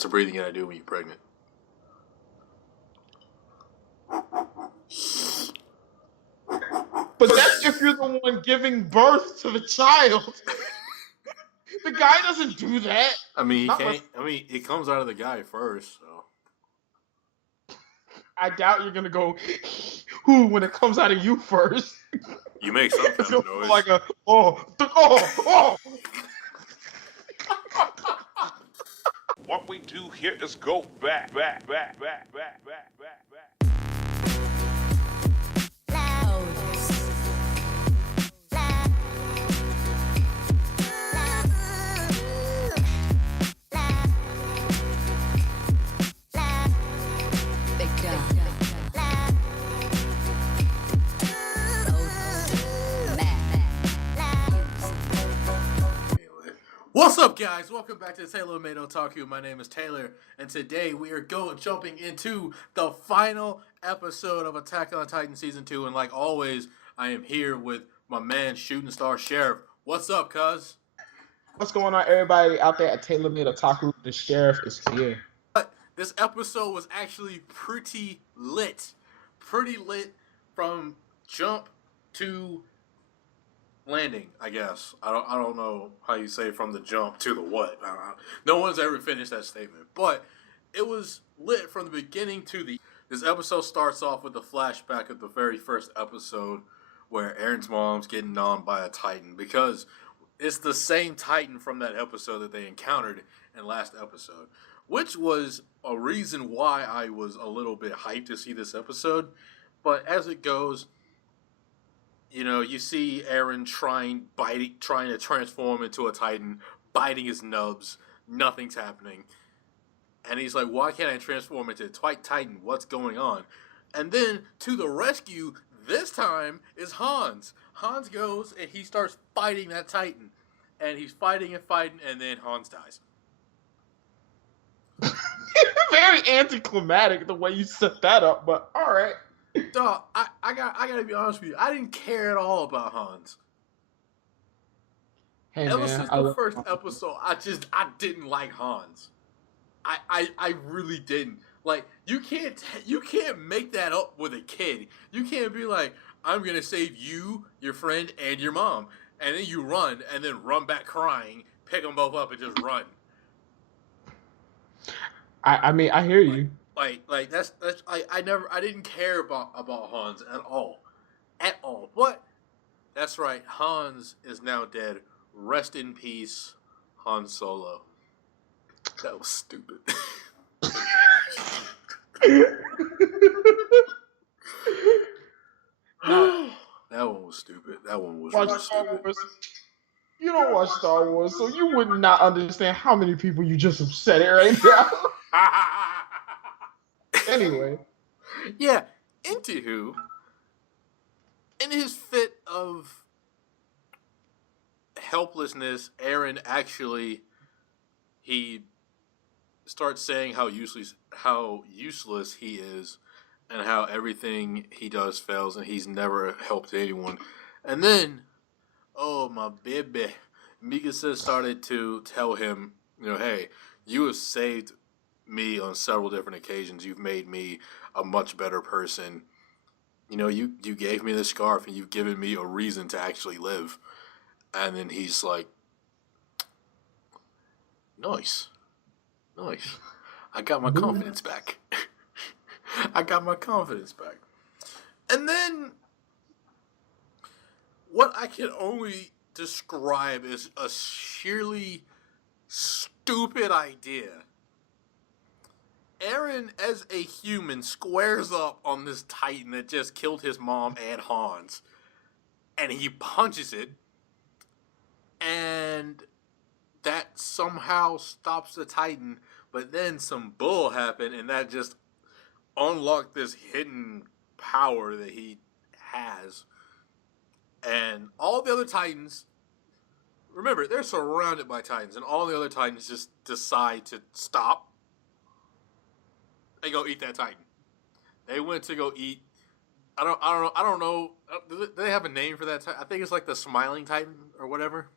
That's the breathing that I do when you're pregnant. But that's if you're the one giving birth to the child. The guy doesn't do that. I mean, he can't. I mean, it comes out of the guy first, so. I doubt you're gonna go who when it comes out of you first. You make some kind of noise. Like a oh. What we do here is go back. What's up, guys? Welcome back to TaylorMadeOtaku. My name is Taylor, and today we are jumping into the final episode of Attack on Titan Season 2. And like always, I am here with my man, ShootingStar Sheriff. What's up, cuz? What's going on, everybody out there at TaylorMadeOtaku? The sheriff is here. But this episode was actually pretty lit. Pretty lit from jump to landing, I guess. I don't know how you say from the jump to the what. No one's ever finished that statement. But it was lit from the beginning to the... This episode starts off with a flashback of the very first episode where Aaron's mom's getting on by a Titan, because it's the same Titan from that episode that they encountered in last episode, which was a reason why I was a little bit hyped to see this episode. But as it goes, you know, you see Aaron trying to transform into a Titan, biting his nubs. Nothing's happening. And he's like, why can't I transform into a Titan? What's going on? And then, to the rescue, this time, is Hans. Hans goes and he starts fighting that Titan. And he's fighting, and then Hans dies. Very anticlimactic the way you set that up, but alright. Dog, I gotta be honest with you. I didn't care at all about Hans. Hey, Ever man, since the first episode, I didn't like Hans. I really didn't. Like, you can't make that up with a kid. You can't be like, I'm gonna save you, your friend, and your mom, and then you run, and then run back crying, pick them both up, and just run. I mean, I hear you. Like that's I didn't care about Hans at all. But that's right, Hans is now dead. Rest in peace, Han Solo. That was stupid. That one was stupid. That one was really stupid. You don't watch Star Wars, so you would not understand how many people you just upset right now. Anyway. Yeah, anywho, in his fit of helplessness, Aaron actually, he starts saying how useless he is and how everything he does fails and he's never helped anyone. And then, oh my baby, Mikasa started to tell him, you know, hey, you have saved me on several different occasions. You've made me a much better person. You know, you gave me the scarf and you've given me a reason to actually live. And then he's like, nice. I got my confidence back. I got my confidence back. And then what I can only describe as a sheerly stupid idea. Aaron, as a human, squares up on this Titan that just killed his mom and Hans. And he punches it. And that somehow stops the Titan. But then some bull happened, and that just unlocked this hidden power that he has. And all the other Titans, remember, they're surrounded by Titans, and all the other Titans just decide to stop. They go eat that Titan. They went to go eat. I don't know. Do they have a name for that Titan? I think it's like the Smiling Titan or whatever.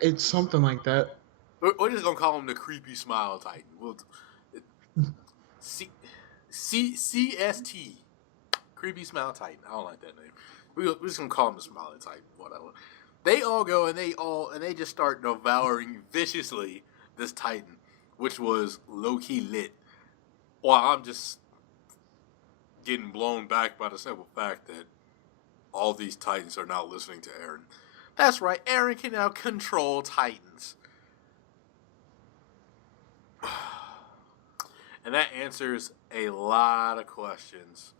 It's something like that. We're just gonna call him the creepy smile Titan. CST, creepy smile Titan. I don't like that name. We're just gonna call him the Smiley Titan. Whatever. They all go and they just start devouring viciously this Titan, which was low key lit. While I'm just getting blown back by the simple fact that all these Titans are now listening to Eren. That's right, Eren can now control Titans. And that answers a lot of questions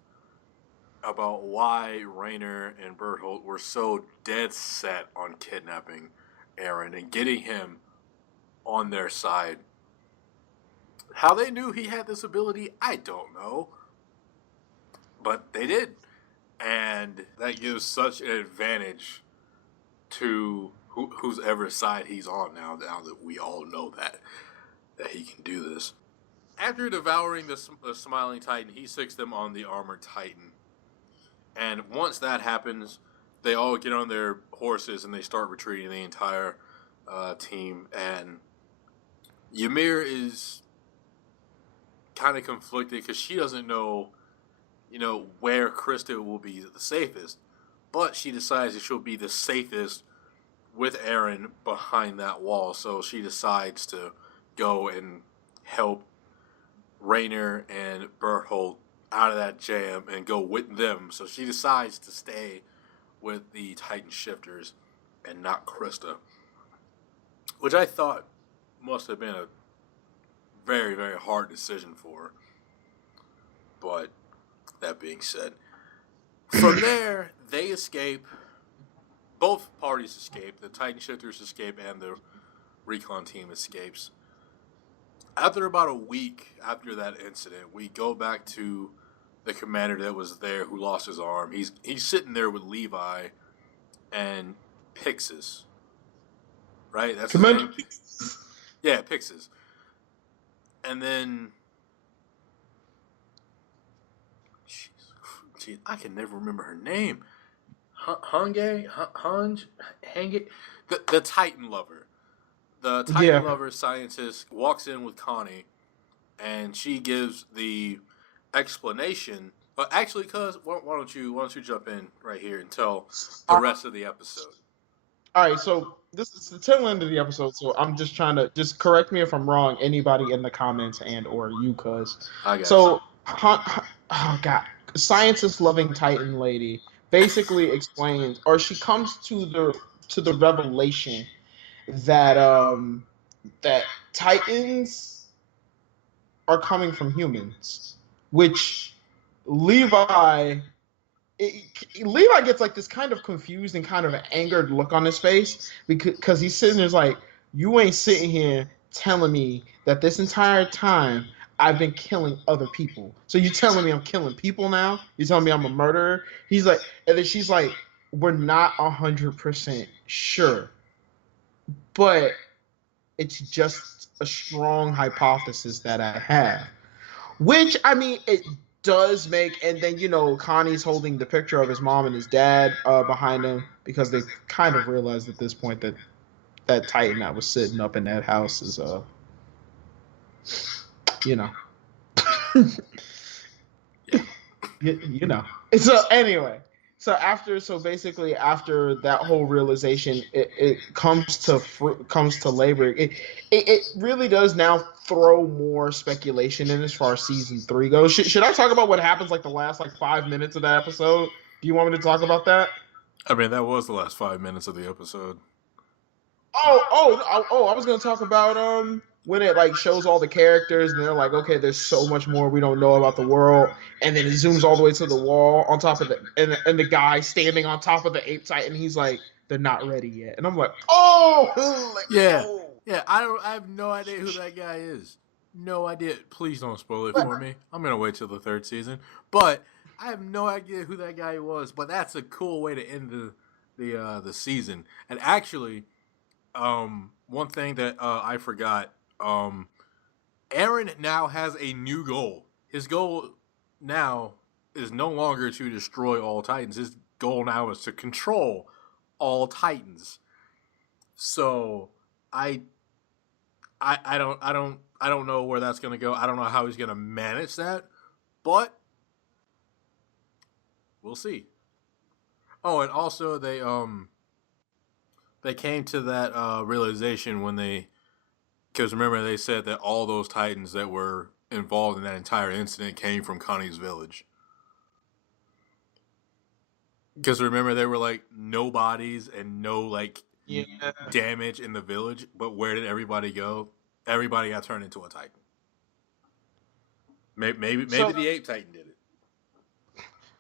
about why Rainer and Berthold were so dead set on kidnapping Eren and getting him on their side. How they knew he had this ability, I don't know. But they did. And that gives such an advantage to whose ever side he's on now that we all know that he can do this. After devouring the Smiling Titan, he sicks them on the Armored Titan. And once that happens, they all get on their horses and they start retreating, the entire team. And Ymir is kind of conflicted because she doesn't know, where Krista will be the safest. But she decides that she'll be the safest with Eren behind that wall. So she decides to go and help Rainer and Berthold out of that jam and go with them. So she decides to stay with the Titan Shifters and not Krista, which I thought must have been a very, very hard decision for her. But that being said, from there, they escape. Both parties escape. The Titan Shifters escape and the recon team escapes. After about a week after that incident, we go back to the commander that was there who lost his arm. He's sitting there with Levi and Pixis. Right? That's Commander his name? Yeah, Pixis. And then... Jeez, I can never remember her name. Hange? The Titan lover. The Titan lover scientist walks in with Connie, and she gives the explanation. But actually, cuz why don't you jump in right here and tell the rest of the episode? All right, so this is the tail end of the episode, so I'm just trying to correct me if I'm wrong. Anybody in the comments and or you, cuz. So, oh god, scientist loving Titan lady basically explains, or she comes to the revelation that that Titans are coming from humans, which Levi gets like this kind of confused and kind of an angered look on his face because he's sitting there like, you ain't sitting here telling me that this entire time I've been killing other people. So you telling me I'm killing people now? You telling me I'm a murderer? He's like, and then she's like, we're not 100% sure, but it's just a strong hypothesis that I have. Which, I mean, it does make, and then, Connie's holding the picture of his mom and his dad behind him because they kind of realized at this point that Titan that was sitting up in that house is, Yeah. So anyway, so basically after that whole realization, it comes to labor. It really does now throw more speculation in as far as season 3 goes. Should I talk about what happens like the last 5 minutes of that episode? Do you want me to talk about that? I mean, that was the last 5 minutes of the episode. I was gonna talk about when it shows all the characters and they're like, okay, there's so much more we don't know about the world, and then it zooms all the way to the wall on top of and the guy standing on top of the ape titan, he's like, they're not ready yet, and I'm like, yeah. I have no idea who that guy is. No idea. Please don't spoil it for me. I'm gonna wait till the 3rd season, but I have no idea who that guy was. But that's a cool way to end the season. And actually, one thing that I forgot. Eren now has a new goal. His goal now is no longer to destroy all Titans. His goal now is to control all Titans. So I I don't know where that's gonna go. I don't know how he's gonna manage that, but we'll see. Oh, and also they came to that realization when because remember they said that all those Titans that were involved in that entire incident came from Connie's village. Because remember they were like no bodies and no like damage in the village, but where did everybody go? Everybody got turned into a Titan. Maybe the Ape Titan did it.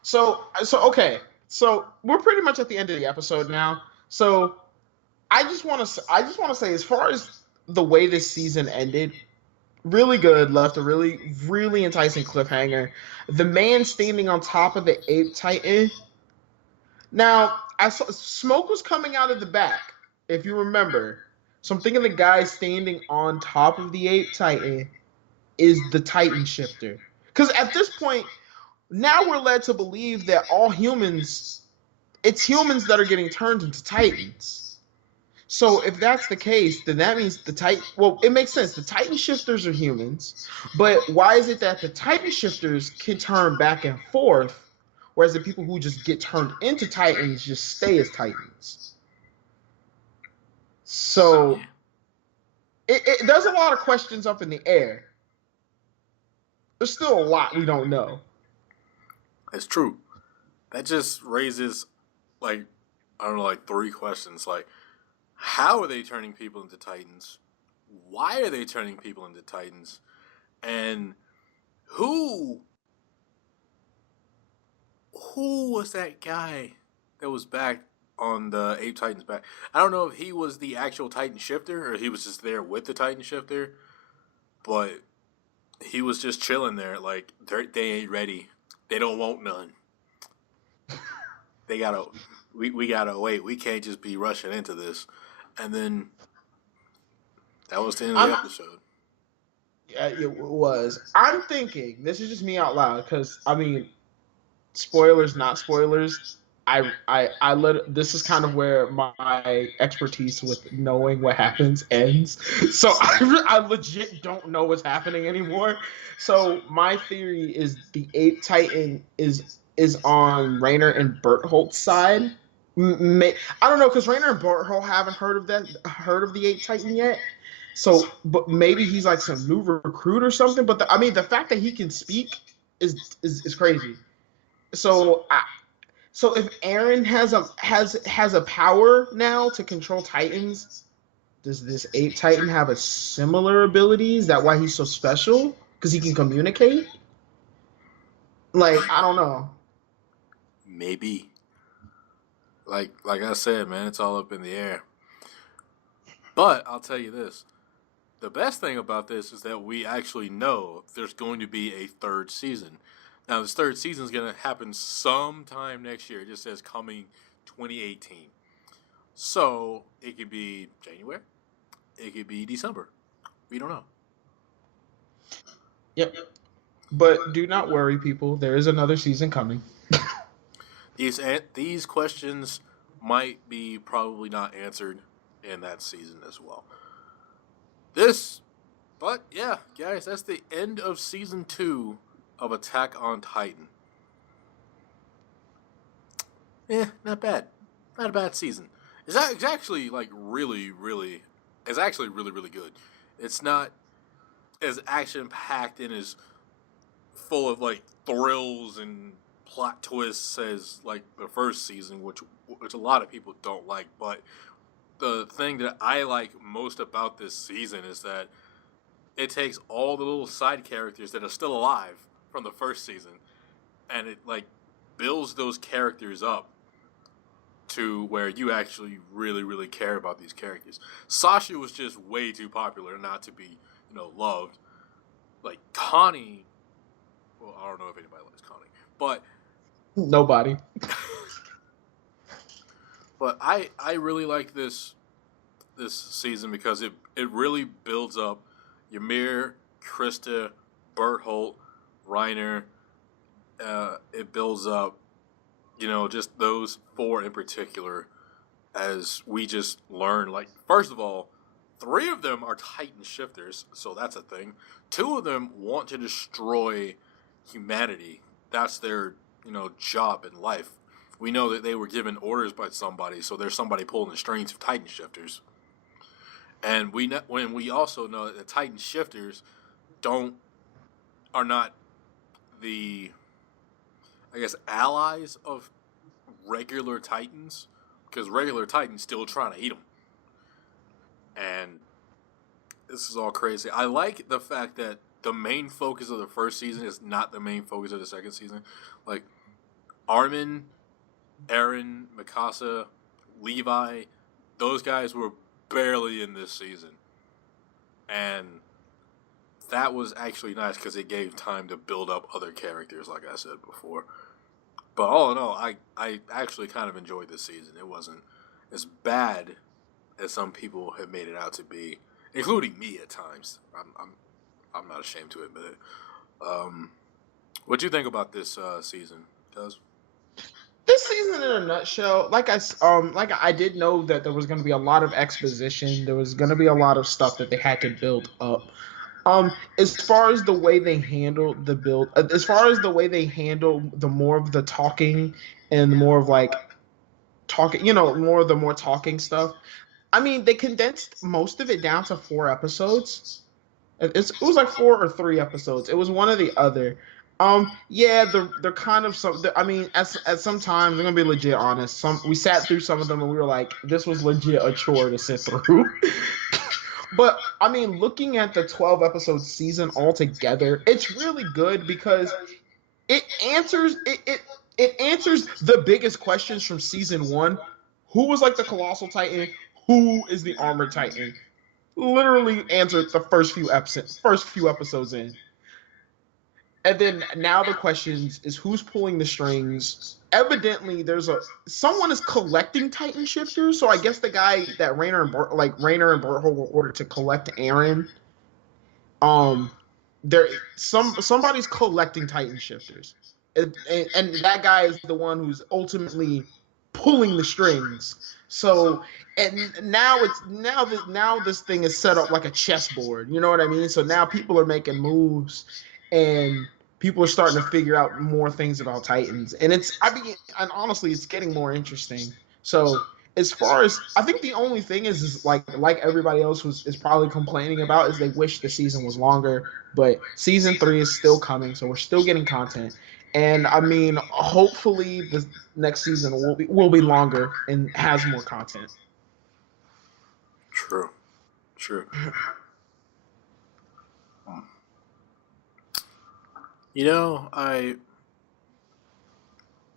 So okay. So we're pretty much at the end of the episode now. So I just want to say, as far as the way this season ended, really good. Left a really, really enticing cliffhanger. The man standing on top of the Ape Titan. Now, I saw smoke was coming out of the back, if you remember. So I'm thinking the guy standing on top of the Ape Titan is the Titan shifter. Because at this point, now we're led to believe that it's humans that are getting turned into Titans. So if that's the case, then that means it makes sense. The Titan shifters are humans, but why is it that the Titan shifters can turn back and forth, whereas the people who just get turned into Titans just stay as Titans? So there's a lot of questions up in the air. There's still a lot we don't know. It's true. That just raises like three questions. Like, how are they turning people into Titans? Why are they turning people into Titans? And who was that guy that was back on the Ape Titans back? I don't know if he was the actual Titan shifter or he was just there with the Titan shifter, but he was just chilling there. Like, they ain't ready. They don't want none. We gotta wait. We can't just be rushing into this. And then that was the end of the episode. Yeah, it was. I'm thinking, this is just me out loud, because, I mean, spoilers, not spoilers. This is kind of where my expertise with knowing what happens ends. So I legit don't know what's happening anymore. So my theory is the Ape Titan is on Rainer and Bertholt's side. I don't know, because Rainer and Bertholt haven't heard of the Ape Titan yet. So, but maybe he's like some new recruit or something. But the fact that he can speak is crazy. So if Aaron has a power now to control Titans, does this Ape Titan have a similar ability? Is that why he's so special? Because he can communicate? Like, I don't know. Maybe. Like I said, man, it's all up in the air. But I'll tell you this. The best thing about this is that we actually know there's going to be a third season. Now, this third season is going to happen sometime next year. It just says coming 2018. So, it could be January. It could be December. We don't know. Yep. But do not worry, people. There is another season coming. These questions might be probably not answered in that season as well. But yeah, guys, that's the end of season 2 of Attack on Titan. Not bad. Not a bad season. It's actually like really, really, it's actually really, really good. It's not as action packed and as full of like thrills and plot twists as like the first season, which a lot of people don't like. But the thing that I like most about this season is that it takes all the little side characters that are still alive from the first season, and it like builds those characters up to where you actually really, really care about these characters. Sasha was just way too popular not to be, loved. Like Connie, well, I don't know if anybody likes Connie, but nobody. But I really like this season because it really builds up Ymir, Krista, Bertholdt, Reiner. It builds up, just those 4 in particular, as we just learn. Like, first of all, 3 of them are Titan shifters, so that's a thing. 2 of them want to destroy humanity. That's their, job in life. We know that they were given orders by somebody, so there's somebody pulling the strings of Titan shifters. And we also know that the Titan shifters are not the, I guess, allies of regular Titans, because regular Titans still trying to eat them. And this is all crazy. I like the fact that the main focus of the first season is not the main focus of the second season. Like, Armin, Eren, Mikasa, Levi, those guys were barely in this season. And that was actually nice because it gave time to build up other characters, like I said before. But all in all, I actually kind of enjoyed this season. It wasn't as bad as some people have made it out to be, including me at times. I'm not ashamed to admit it. What do you think about this season, Cuz? This season, in a nutshell, like I did know that there was going to be a lot of exposition. There was going to be a lot of stuff that they had to build up. As far as the way they handled the build, as far as the way they handle the more of the talking and more of like talking, more of the more talking stuff. I mean, they condensed most of it down to 4 episodes. It was like 4 or 3 episodes. It was one or the other. Yeah, they're kind of some. I mean, at some times, I'm gonna be legit honest. We sat through some of them and we were like, this was legit a chore to sit through. But I mean, looking at the 12 episode season altogether, it's really good because it answers it answers the biggest questions from season 1. Who was like the Colossal Titan? Who is the Armored Titan? Literally answered the first few episodes in. And then now the question is who's pulling the strings? Evidently, someone is collecting Titan shifters. So I guess the guy that Rainer and Berthold were ordered to collect Eren. Somebody's collecting Titan shifters, and that guy is the one who's ultimately pulling the strings. So, and now this thing is set up like a chessboard. You know what I mean? So now people are making moves, and people are starting to figure out more things about Titans, and and honestly, it's getting more interesting. So as far as I think the only thing is like everybody else is probably complaining about is they wish the season was longer, but season 3 is still coming, so we're still getting content. And I mean, hopefully the next season will be longer and has more content. True.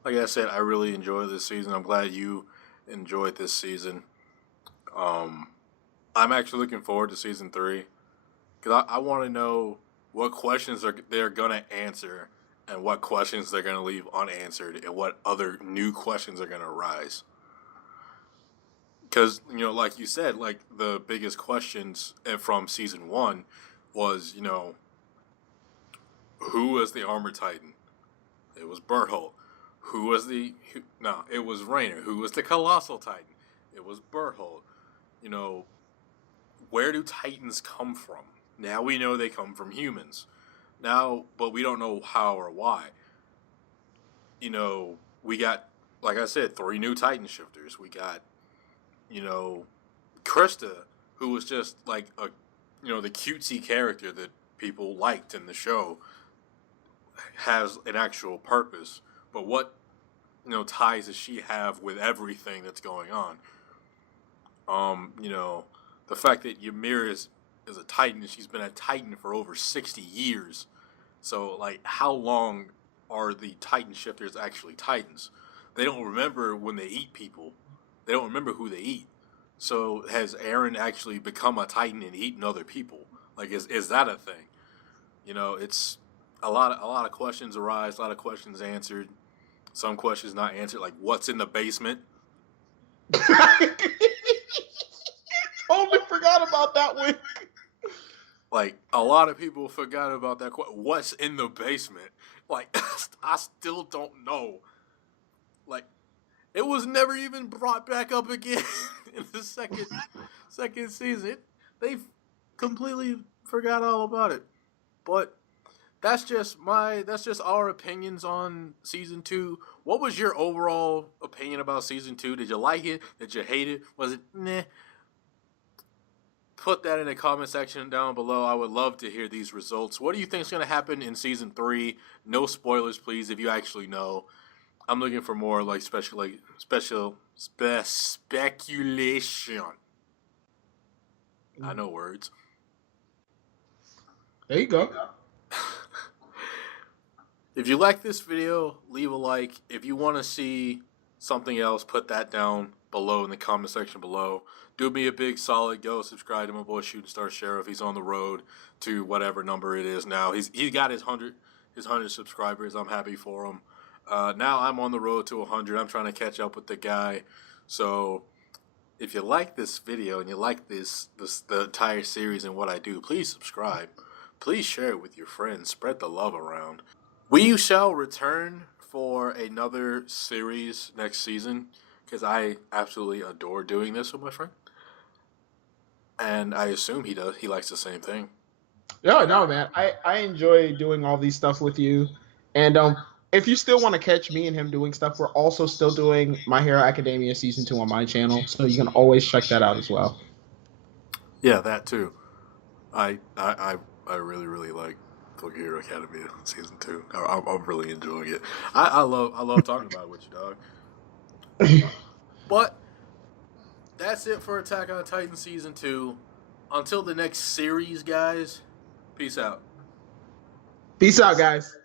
Like I said, I really enjoyed this season. I'm glad you enjoyed this season. I'm actually looking forward to season 3 because I want to know what questions they're gonna answer and what questions they're gonna leave unanswered and what other new questions are gonna arise. Because like you said, like the biggest questions from season 1 was who was the Armored Titan? It was Berthold. It was Rainer. Who was the Colossal Titan? It was Berthold. Where do Titans come from? Now we know they come from humans. But we don't know how or why. We got, like I said, 3 new Titan shifters. We got, Krista, who was just like the cutesy character that people liked in the show, has an actual purpose. But what, ties does she have with everything that's going on? The fact that Ymir is a Titan, and she's been a Titan for over 60 years. So, like, how long are the Titan shifters actually Titans? They don't remember when they eat people. They don't remember who they eat. So, has Eren actually become a Titan and eaten other people? Like, is that a thing? It's a lot of questions arise, a lot of questions answered, some questions not answered. Like, what's in the basement? Totally forgot about that one. Like, a lot of people forgot about that. What's in the basement? Like, I still don't know. Like, it was never even brought back up again in the second season. they've completely forgot all about it. But that's just our opinions on season 2. What was your overall opinion about season 2? Did you like it? Did you hate it? Was it meh? Put that in the comment section down below. I would love to hear these results. What do you think is going to happen in season 3? No spoilers, please, if you actually know. I'm looking for more speculation. I know words. There you go. If you like this video, leave a like. If you want to see something else, put that down below in the comment section below. Do me a big solid. Go subscribe to my boy ShootingStar Sheriff. He's on the road to whatever number it is now. He got his 100 subscribers. I'm happy for him. Now I'm on the road to 100. I'm trying to catch up with the guy. So if you like this video and you like the entire series and what I do, please subscribe. Please share it with your friends. Spread the love around. We shall return for another series next season because I absolutely adore doing this with my friend. And I assume he does. He likes the same thing. Yeah, no, man. I enjoy doing all these stuff with you. And if you still want to catch me and him doing stuff, we're also still doing My Hero Academia Season 2 on my channel. So you can always check that out as well. Yeah, that too. I really, really like My Hero Academia Season 2. I'm really enjoying it. I love talking about it with you, dog. But that's it for Attack on Titan Season 2. Until the next series, guys, peace out. Peace out, guys.